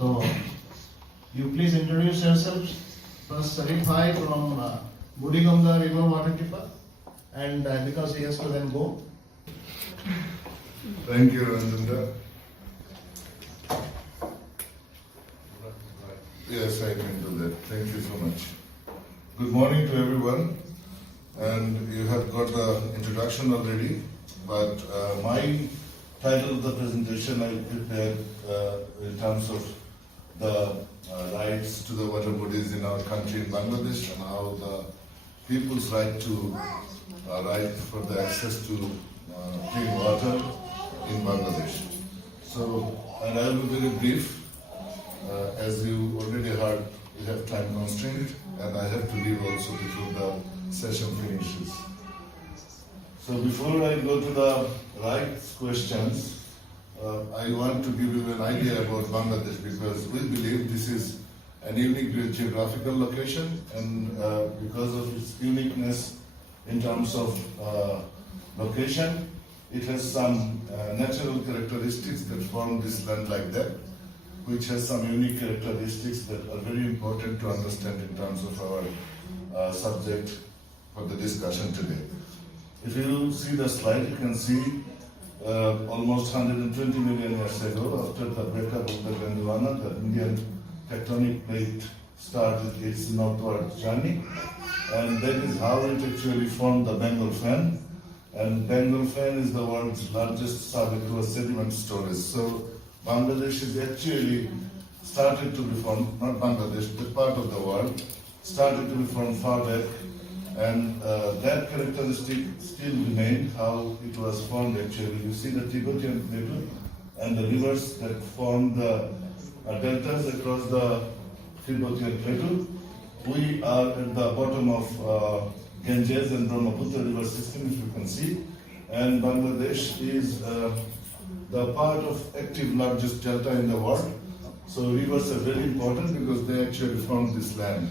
So, you please introduce yourselves. First, Sarif Bhai from Budiganda River Water Tipper, and because he has to then go. Thank you, Ranjendra. Yes, I can do that. Thank you so much. Good morning to everyone. And you have got the introduction already, but my title of the presentation I prepared in terms of the rights to the water bodies in our country in Bangladesh and how the people's right to right for the access to clean water in Bangladesh. So, and I will be very brief. As you already heard, we have time constraint, and I have to leave also before the session finishes. So before I go to the rights questions, I want to give you an idea about Bangladesh because we believe this is an unique geographical location, and because of its uniqueness in terms of location, it has some natural characteristics that form this land like that, which has some unique characteristics that are very important to understand in terms of our subject for the discussion today. If you see the slide, you can see almost 120 million years ago, after the breakup of the Gondwana, the Indian tectonic plate started its northward journey, and that is how it actually formed the Bengal Fan. And Bengal Fan is the world's largest subaqueous sediment storage. So Bangladesh is actually started to be formed, not Bangladesh, but part of the world, started to be formed far back, and that characteristic still remained how it was formed actually. You see the Tibetan Plateau and the rivers that form the deltas across the Tibetan Plateau. We are at the bottom of Ganges and Brahmaputra river system, if you can see, and Bangladesh is the part of active largest delta in the world. So rivers are very important because they actually form this land.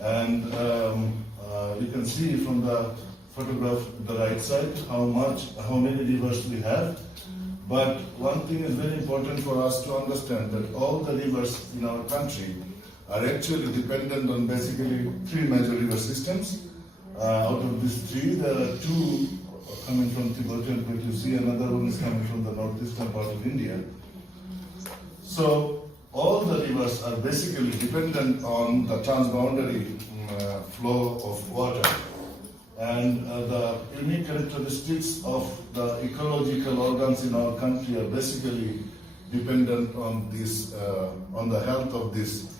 And you can see from the photograph on the right side how many rivers we have. But one thing is very important for us to understand that all the rivers in our country are actually dependent on basically three major river systems. Out of these three, there are two coming from Tibetan Plate, you see another one is coming from the northeastern part of India. So all the rivers are basically dependent on the transboundary flow of water. And the unique characteristics of the ecological organs in our country are basically dependent on this, on the health of these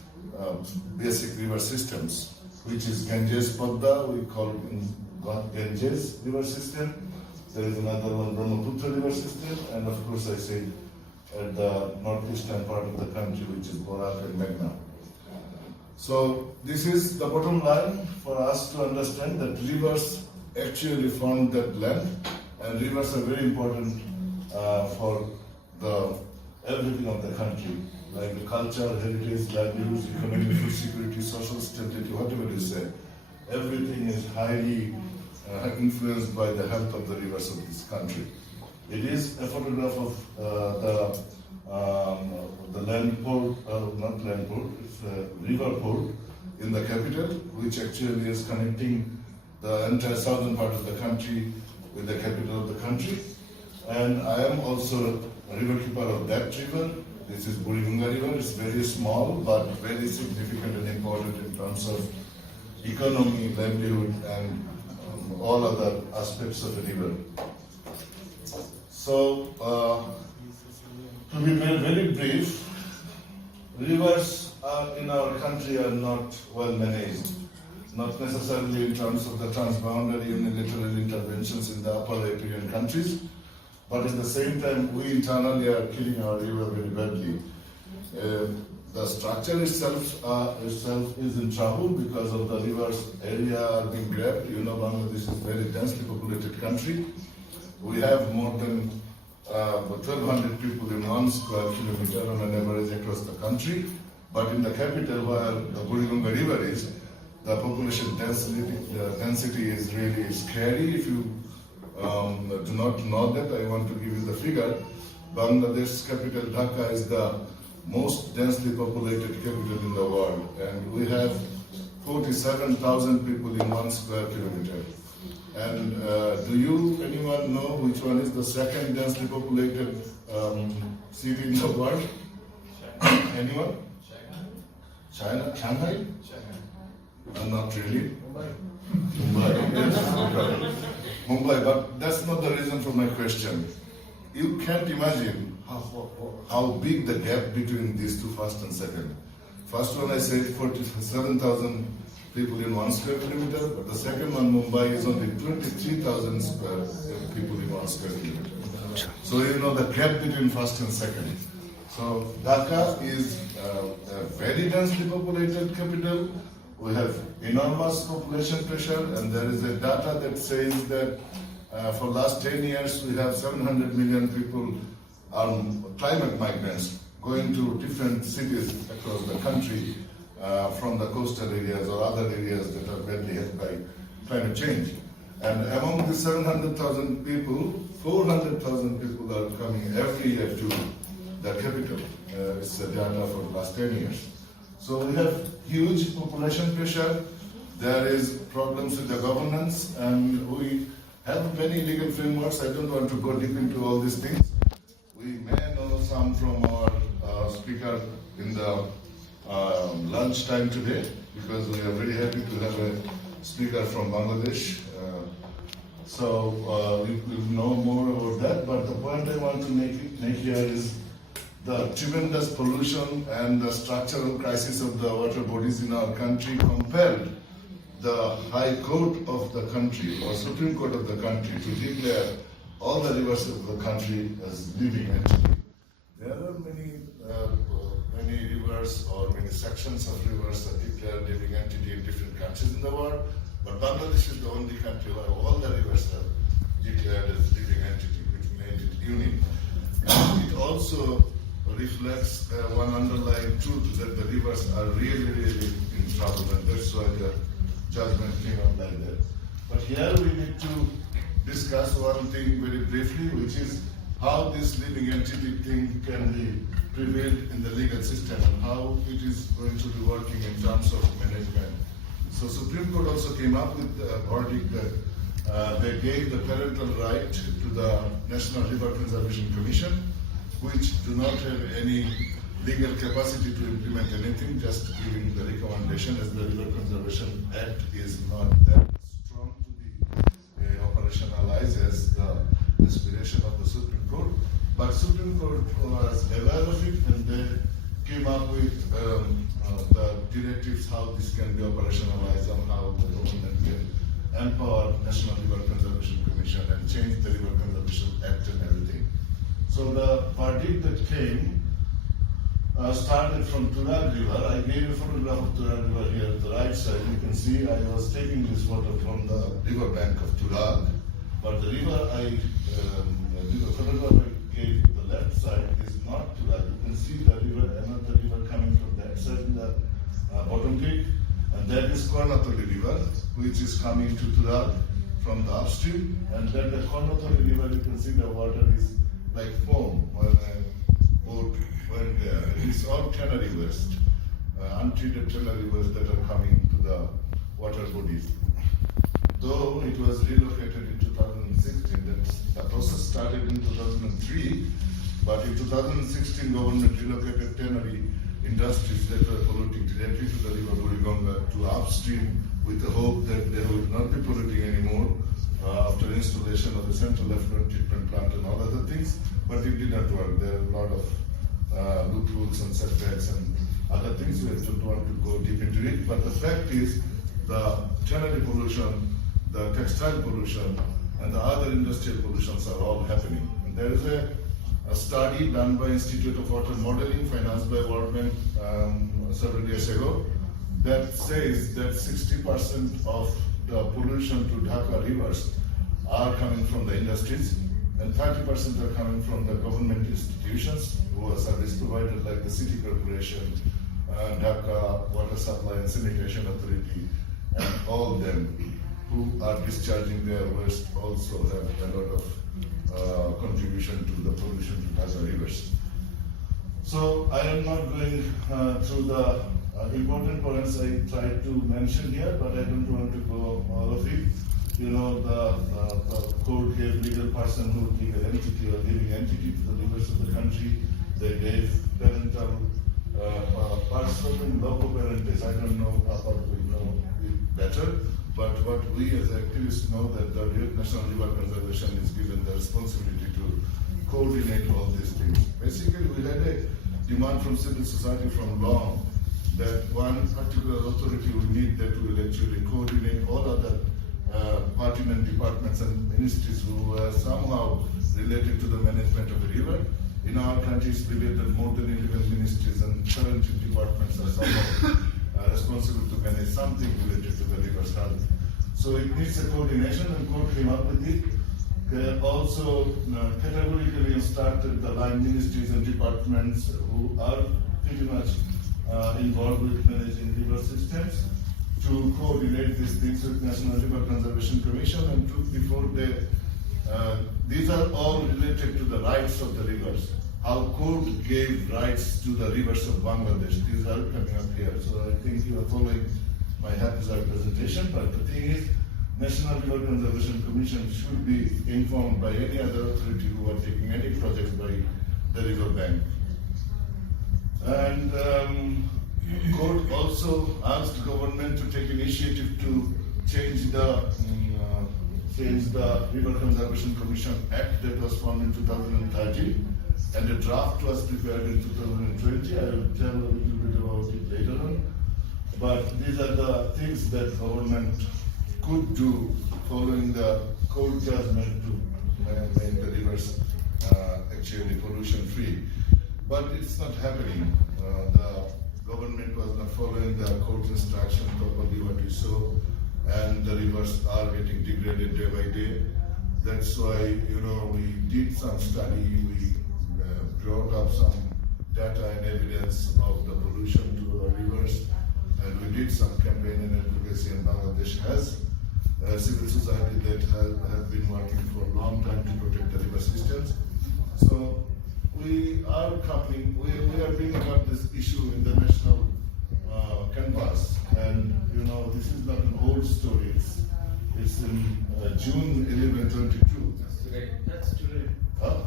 basic river systems, which is Ganges Padda, we call it Ganges river system. There is another one, Brahmaputra river system, and of course I say at the northeastern part of the country, which is Borak and Meghna. So this is the bottom line for us to understand that rivers actually form that land, and rivers are very important for the everything of the country, like the culture, heritage, livelihoods, economic, food security, social stability, whatever you say. Everything is highly influenced by the health of the rivers of this country. It is a photograph of the land port, not land port, it's a river port in the capital, which actually is connecting the entire southern part of the country with the capital of the country. And I am also a river keeper of that river. This is Budiganda River. It's very small but very significant and important in terms of economy, livelihood, and all other aspects of the river. So, to be very brief, rivers in our country are not well managed, not necessarily in terms of the transboundary unilateral interventions in the upper riparian countries, but at the same time, we internally are killing our river very badly. The structure itself is in trouble because of the river's area are being grabbed. You know, Bangladesh is a very densely populated country. We have more than 1,200 people in 1 square kilometer on an average across the country. But in the capital, where the Budiganda River is, the population density is really scary. If you do not know that, I want to give you the figure. Bangladesh's capital Dhaka is the most densely populated capital in the world, and we have 47,000 people in 1 square kilometer. And do anyone know which one is the second densely populated city in the world? Anyone? China? Shanghai? Not really. Mumbai. Yes, Mumbai, but that's not the reason for my question. You can't imagine how big the gap between these two, first and second. First one I said 47,000 people in 1 square kilometer, but the second one, Mumbai, is only 23,000 people in 1 square kilometer. So you know the gap between first and second. So Dhaka is a very densely populated capital. We have enormous population pressure, and there is a data that says that for last 10 years we have 700 million people climate migrants going to different cities across the country from the coastal areas or other areas that are badly hit by climate change. And among the 700,000 people, 400,000 people are coming every year to the capital. It's the data for the last 10 years. So we have huge population pressure. There is problems with the governance, and we have many legal frameworks. I don't want to go deep into all these things. We may know some from our speaker in the lunchtime today, because we are very happy to have a speaker from Bangladesh. So you will know more about that. But the point I want to make here is the tremendous pollution and the structural crisis of the water bodies in our country compelled the High Court of the country or Supreme Court of the country to declare all the rivers of the country as living entity. There are many rivers or many sections of rivers that declare living entity in different countries in the world, but Bangladesh is the only country where all the rivers are declared as living entity, which made it unique. And it also reflects one underlying truth that the rivers are really in trouble, and that's why the judgment came out like that. But here we need to discuss one thing very briefly, which is how this living entity thing can be prevailed in the legal system and how it is going to be working in terms of management. So Supreme Court also came up with a verdict that they gave the parental right to the National River Conservation Commission, which do not have any legal capacity to implement anything, just giving the recommendation, as the River Conservation Act is not that strong to be operationalized as the aspiration of the Supreme Court. But Supreme Court was aware of it, and they came up with the directives how this can be operationalized and how the government can empower National River Conservation Commission and change the River Conservation Act and everything. So the verdict that came started from Turag River. I gave a photograph of Turag River here at the right side. You can see I was taking this photo from the river bank of Turag, but the photograph I gave to the left side is not Turag. You can see the river, another river coming from that side in the bottom peak, and that is Karnatali River, which is coming to Turag from the upstream, and then the Karnatali River, you can see the water is like foam when a boat went there. It's all Tannery waste, untreated Tannery waste that are coming to the water bodies. Though it was relocated in 2016, the process started in 2003, but in 2016 government relocated Tannery industries that were polluting directly to the river Buriganga to upstream with the hope that they would not be polluting anymore after installation of the central effluent treatment plant and all other things, but it did not work. There are a lot of loopholes and setbacks and other things. We don't want to go deep into it, but the fact is the Tannery pollution, the textile pollution, and the other industrial pollutions are all happening. And there is a study done by Institute of Water Modeling, financed by World Bank several years ago, that says that 60% of the pollution to Dhaka rivers are coming from the industries, and 30% are coming from the government institutions who are service providers like the City Corporation, Dhaka Water Supply and Sanitation Authority, and all them who are discharging their waste also have a lot of contribution to the pollution to Dhaka rivers. So I am not going through the important points I tried to mention here, but I don't want to go all of it. You know, the code gave legal personhood, legal entity or living entity to the rivers of the country. They gave parental person, local parentage. I don't know how we know it better, but what we as activists know that the National River Conservation is given the responsibility to coordinate all these things. Basically, we had a demand from civil society from long that one particular authority we need that will actually coordinate all other pertinent departments and ministries who are somehow related to the management of the river. In our country, it's believed that more than 11 ministries and 17 departments are somehow responsible to manage something related to the river's health. So it needs a coordination, and court came up with it. They also categorically started the line ministries and departments who are pretty much involved with managing river systems to coordinate these things with National River Conservation Commission, and before they, these are all related to the rights of the rivers. How court gave rights to the rivers of Bangladesh. These are coming up here. So I think you are following my haphazard presentation, but the thing is, National River Conservation Commission should be informed by any other authority who are taking any projects by the river bank. And court also asked government to take initiative to change the River Conservation Commission Act that was formed in 2013, and a draft was prepared in 2020. I will tell a little bit about it later on. But these are the things that government could do following the court judgment to make the rivers actually pollution free. But it's not happening. The government was not following the court instruction properly, what we saw, and the rivers are getting degraded day by day. That's why, we did some study, we brought up some data and evidence of the pollution to the rivers, and we did some campaign and advocacy, and Bangladesh has a civil society that have been working for a long time to protect the river systems. So we are we are bringing up this issue in the national canvas, and this is not an old story. It's in June 11, 22. That's today. That's today. What?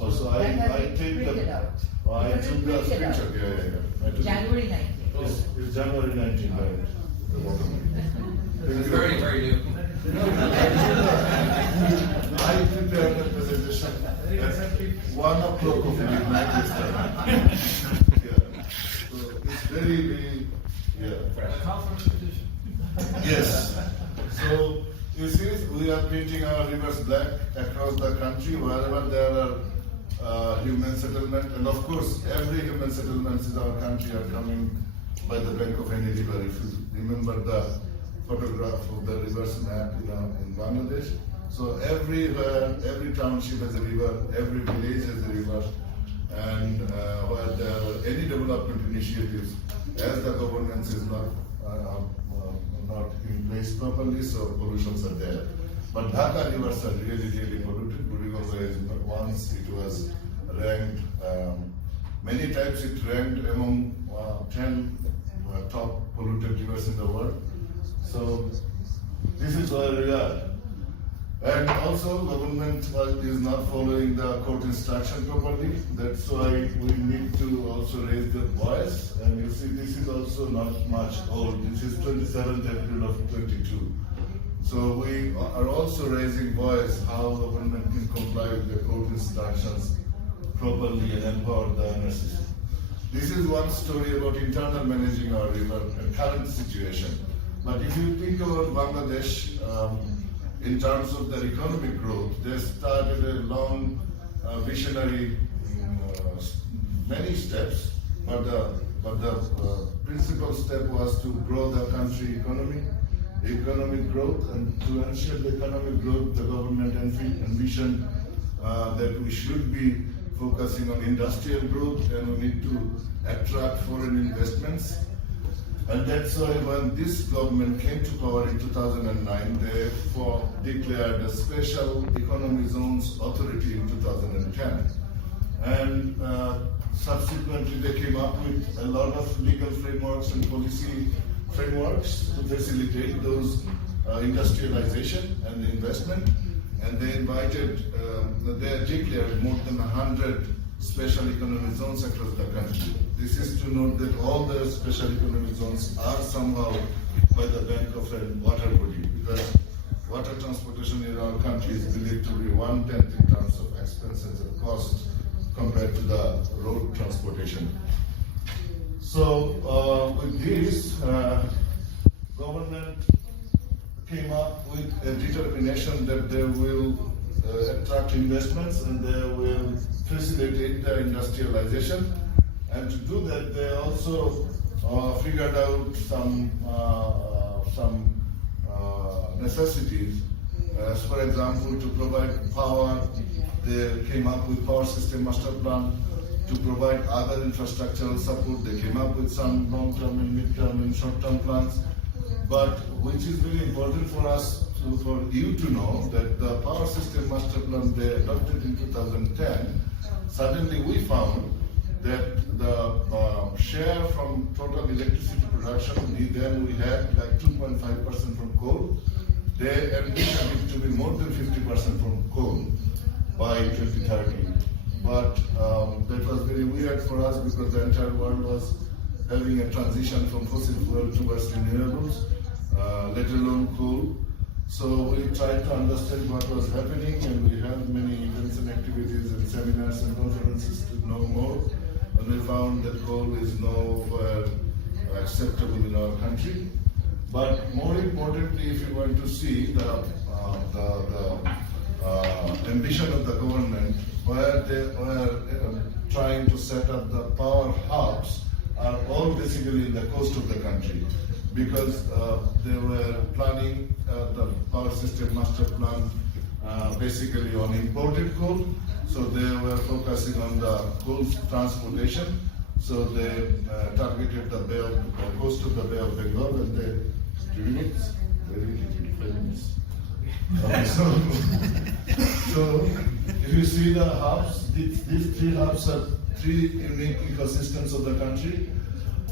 Oh, so I take the. Oh, I took the screenshot. Yeah. I took January 19th. It's January 19, right? The bottom. It's very, very new. I prepared the presentation at 1 o'clock of the midnight this time. Yeah. So it's very, A conference petition. yes. So you see, we are painting our rivers black across the country wherever there are human settlement, and of course, every human settlements in our country are coming by the bank of any river. If you remember the photograph of the rivers map, in Bangladesh. So every township has a river, every village has a river, and where there are any development initiatives, as the governance is not in place properly, so pollutions are there. But Dhaka rivers are really, really polluted. Buriganga is once it was ranked, many times it ranked among 10 top polluted rivers in the world. So this is where we are. And also government is not following the court instruction properly. That's why we need to also raise the voice. And you see, this is also not much old. This is 27th April of 22. So we are also raising voice how government can comply with the court instructions properly and empower the NRCC. This is one story about internal managing our river and current situation. But if you think about Bangladesh, in terms of their economic growth, they started a long, visionary, many steps, but the principal step was to grow the country economic growth, and to ensure the economic growth, the government envisioned that we should be focusing on industrial growth, and we need to attract foreign investments. And that's why when this government came to power in 2009, they declared a special economic zones authority in 2010. and subsequently they came up with a lot of legal frameworks and policy frameworks to facilitate those industrialization and investment. And they invited, they declared more than 100 special economic zones across the country. This is to note that all the special economic zones are somehow by the bank of a water body, because water transportation in our country is believed to be 1/10 in terms of expenses and cost compared to the road transportation. So with this, government came up with a determination that they will attract investments and they will facilitate the industrialization. And to do that, they also figured out some necessities. As for example, to provide power, they came up with power system master plan. To provide other infrastructural support, they came up with some long-term and mid-term and short-term plans. But which is very important for us, for you to know, that the power system master plan they adopted in 2010, suddenly we found that the share from total electricity production, then we had like 2.5% from coal. They ambitioned it to be more than 50% from coal by 2030. But that was very weird for us because the entire world was having a transition from fossil fuel towards renewables, let alone coal. So we tried to understand what was happening, and we had many events and activities and seminars and conferences to know more. And we found that coal is nowhere acceptable in our country. But more importantly, if you want to see the ambition of the government, where they were trying to set up the power hubs, are all basically in the coast of the country, because they were planning the power system master plan basically on imported coal. So they were focusing on the coal transportation. So they targeted the coast of the Bay of Bengal, and they 3 minutes, very little, 5 minutes. So if you see the hubs, these 3 hubs are 3 unique ecosystems of the country.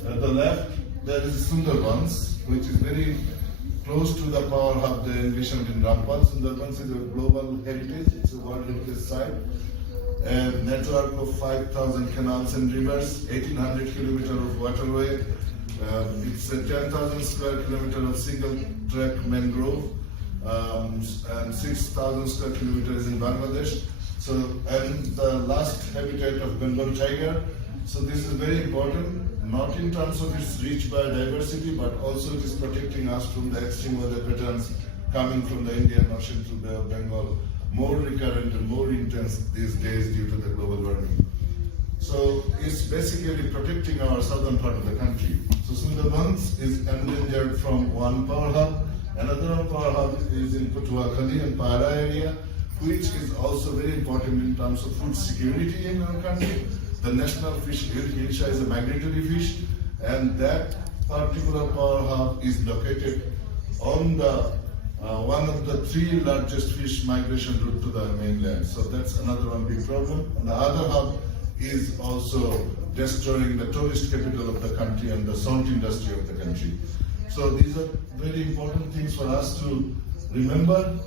At the left, there is Sundarbans, which is very close to the power hub they envisioned in Rampal. Sundarbans is a global heritage, it's a World Heritage Site. A network of 5,000 canals and rivers, 1,800 kilometers of waterway. It's a 10,000 square kilometer of single track mangrove, and 6,000 square kilometers in Bangladesh. So, and the last habitat of Bengal tiger. So this is very important, not in terms of its rich biodiversity, but also it is protecting us from the extreme weather patterns coming from the Indian Ocean to the Bengal, more recurrent and more intense these days due to the global warming. So it's basically protecting our southern part of the country. So Sundarbans is endangered from one power hub. Another power hub is in Patuakhali and Para area, which is also very important in terms of food security in our country. The national fish, Hilsha, is a migratory fish, and that particular power hub is located on the one of the 3 largest fish migration route to the mainland. So that's another one big problem. And the other hub is also destroying the tourist capital of the country and the salt industry of the country. So these are very important things for us to remember.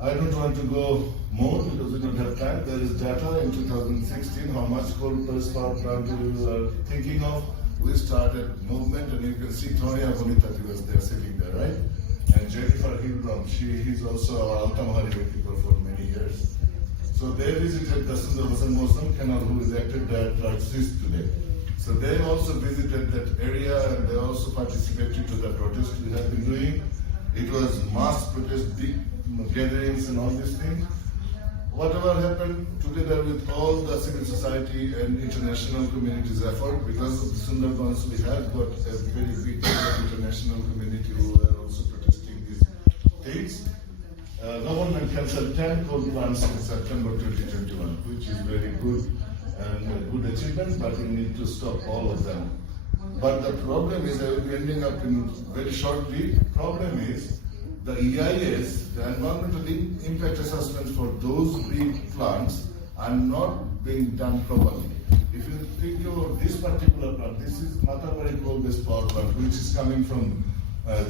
I don't want to go more because we don't have time. There is data in 2016, how much coal plus power plant we were thinking of. We started movement, and you can see Tonya Bonitati was there sitting there, right? And Jennifer Hilbrom, he's also our Altamahari people for many years. So they visited the Sundarbans Mosam Canal, who is active director at SIS today. So they also visited that area, and they also participated to the protest we have been doing. It was mass protest, big gatherings and all these things. Whatever happened, together with all the civil society and international community's effort, because of the Sundarbans, we have got a very big international community who are also protesting these things. Government canceled 10 coal plants in September 2021, which is very good and a good achievement, but we need to stop all of them. But the problem is, I will be ending up in very shortly, problem is the EIS, the environmental impact assessment for those big plants are not being done properly. If you think about this particular plant, this is Matabari coal-based power plant, which is coming from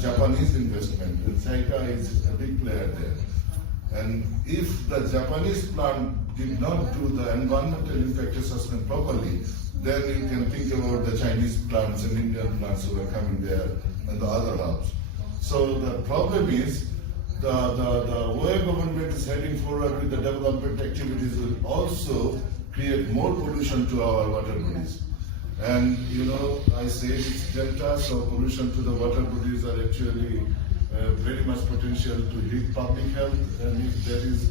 Japanese investment, and Saika is a big player there. And if the Japanese plant did not do the environmental impact assessment properly, then you can think about the Chinese plants and Indian plants who are coming there and the other hubs. So the problem is the way government is heading forward with the development activities will also create more pollution to our water bodies. And you know, I say it's delta, so pollution to the water bodies are actually very much potential to hit public health, and if there is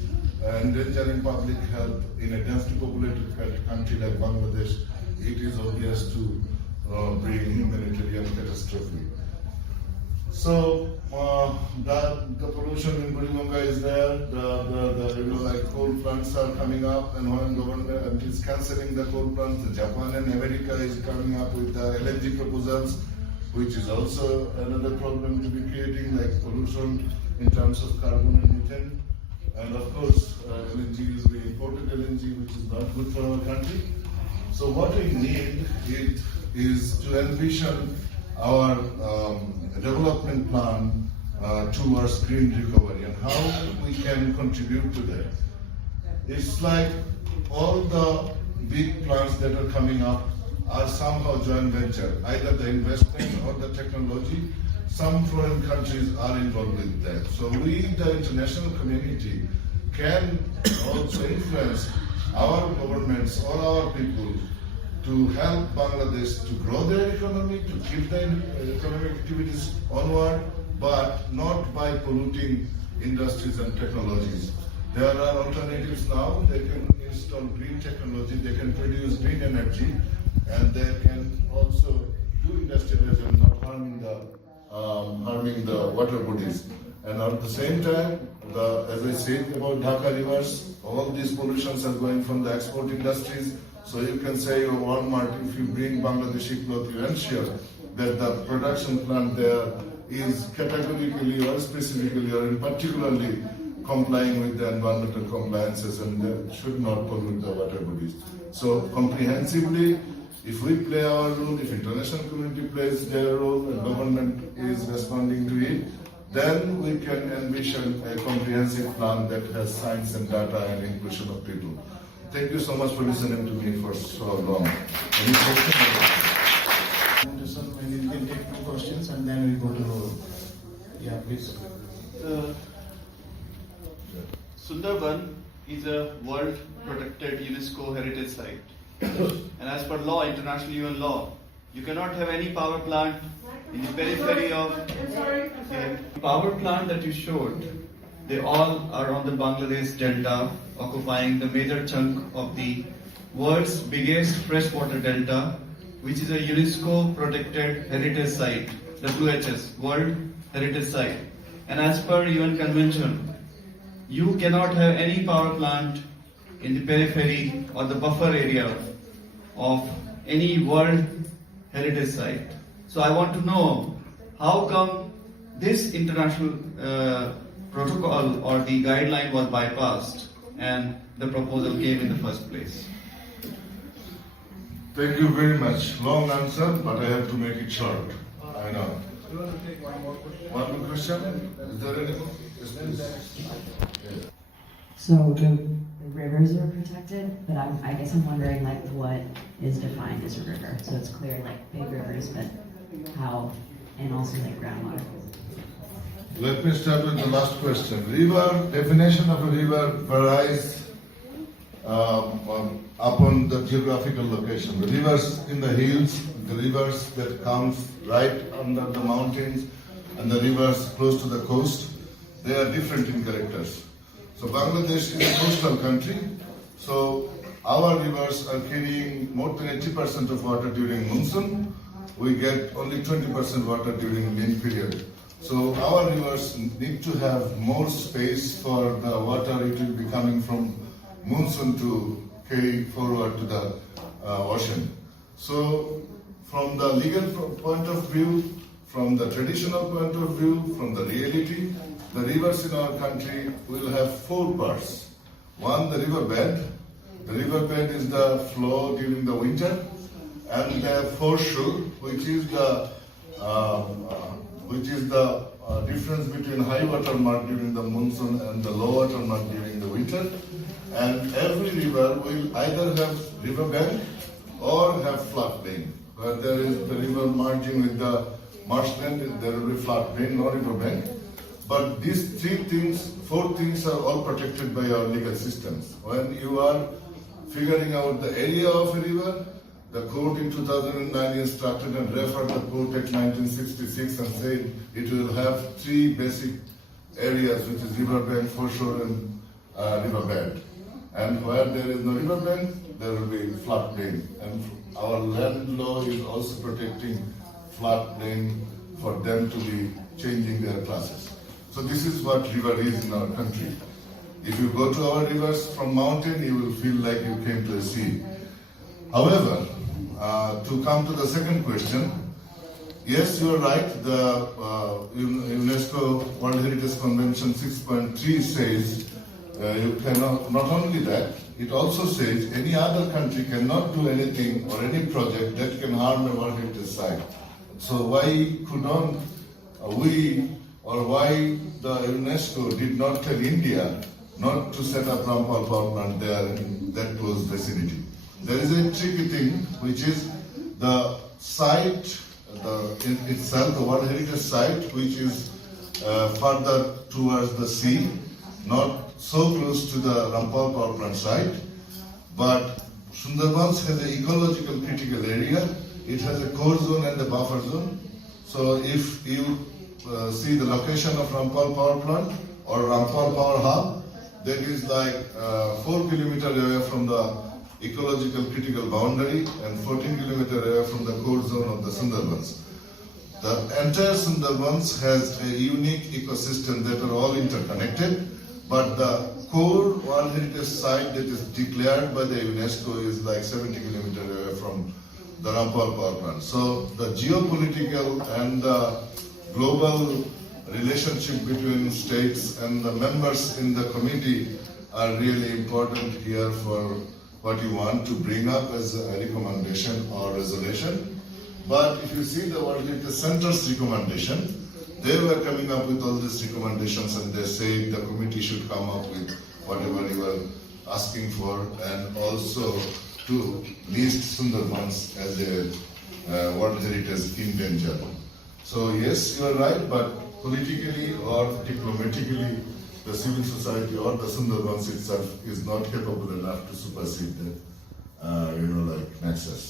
endangering public health in a densely populated country like Bangladesh, it is obvious to bring humanitarian catastrophe. So the pollution in Buriganga is there. Like coal plants are coming up, and when government is cancelling the coal plants, Japan and America is coming up with the LNG proposals, which is also another problem to be creating, like pollution in terms of carbon and methane. And of course, LNG is the imported LNG, which is not good for our country. So what we need is to envision our development plan towards green recovery and how we can contribute to that. It's like all the big plants that are coming up are somehow joint venture, either the investment or the technology. Some foreign countries are involved with that. So we, the international community, can also influence our governments or our people to help Bangladesh to grow their economy, to keep their economic activities onward, but not by polluting industries and technologies. There are alternatives now. They can install green technology, they can produce green energy, and they can also do industrialism, not harming the water bodies. And at the same time, as I said about Dhaka rivers, all these pollutions are going from the export industries. So you can say, oh, Walmart, if you bring Bangladeshi cloth, you ensure that the production plant there is categorically or specifically or in particularly complying with the environmental compliances and should not pollute the water bodies. So comprehensively, if we play our role, if international community plays their role and government is responding to it, then we can envision a comprehensive plan that has science and data and inclusion of people. Thank you so much for listening to me for so long. Any questions? And you can take 2 questions and then we go to, yeah, please. Sundarban is a world protected UNESCO heritage site. And as per law, international UN law, you cannot have any power plant in the periphery of the power plant that you showed. They all are on the Bangladesh delta, occupying the major chunk of the world's biggest freshwater delta, which is a UNESCO protected heritage site, WHS, World Heritage Site. And as per UN Convention, you cannot have any power plant in the periphery or the buffer area of any World Heritage Site. So I want to know, how come this international protocol or the guideline was bypassed and the proposal came in the first place? Thank you very much. Long answer, but I have to make it short. I know. You want to take one more question? One more question? Is there any? Yes, please. So the rivers are protected, but I guess I'm wondering like what is defined as a river. So it's clear like big rivers, but how, and also like groundwater. Let me start with the last question. River, definition of a river varies upon the geographical location. The rivers in the hills, the rivers that comes right under the mountains, and the rivers close to the coast, they are different in characters. So Bangladesh is a coastal country, so our rivers are carrying more than 80% of water during monsoon. We get only 20% water during lean period. So our rivers need to have more space for the water. It will be coming from monsoon to carry forward to the ocean. So from the legal point of view, from the traditional point of view, from the reality, the rivers in our country will have 4 parts. One, the river bed. The riverbed is the flow during the winter, and the foreshore, which is the difference between high water mark during the monsoon and the low water mark during the winter. And every river will either have riverbank or have floodplain. Where there is the river margin with the marshland, there will be floodplain, no riverbank. But these four things are all protected by our legal systems. When you are figuring out the area of a river, the court in 2009 instructed and referred the court at 1966 and said it will have three basic areas, which is riverbank, foreshore, and riverbed. And where there is no riverbank, there will be floodplain. And our land law is also protecting floodplain for them to be changing their classes. So this is what river is in our country. If you go to our rivers from mountain, you will feel like you came to a sea. However, to come to the second question, yes, you are right. The UNESCO World Heritage Convention 6.3 says you cannot, not only that, it also says any other country cannot do anything or any project that can harm a World Heritage Site. So why couldn't we, or why the UNESCO did not tell India not to set up Rampal power plant there in that close vicinity? There is a tricky thing, which is the site in itself, the World Heritage Site, which is further towards the sea, not so close to the Rampal power plant site. But Sundarbans has an ecological critical area. It has a core zone and a buffer zone. So if you see the location of Rampal power plant or Rampal power hub, that is like 4 kilometers away from the ecological critical boundary and 14 kilometers away from the core zone of the Sundarbans. The entire Sundarbans has a unique ecosystem that are all interconnected, but the core World Heritage Site that is declared by the UNESCO is like 70 kilometers away from the Rampal power plant. So the geopolitical and the global relationship between states and the members in the committee are really important here for what you want to bring up as a recommendation or resolution. But if you see the World Heritage Center's recommendation, they were coming up with all these recommendations and they said the committee should come up with whatever you were asking for and also to list Sundarbans as a World Heritage in danger. So yes, you are right, but politically or diplomatically, the civil society or the Sundarbans itself is not capable enough to supersede the, like nexus.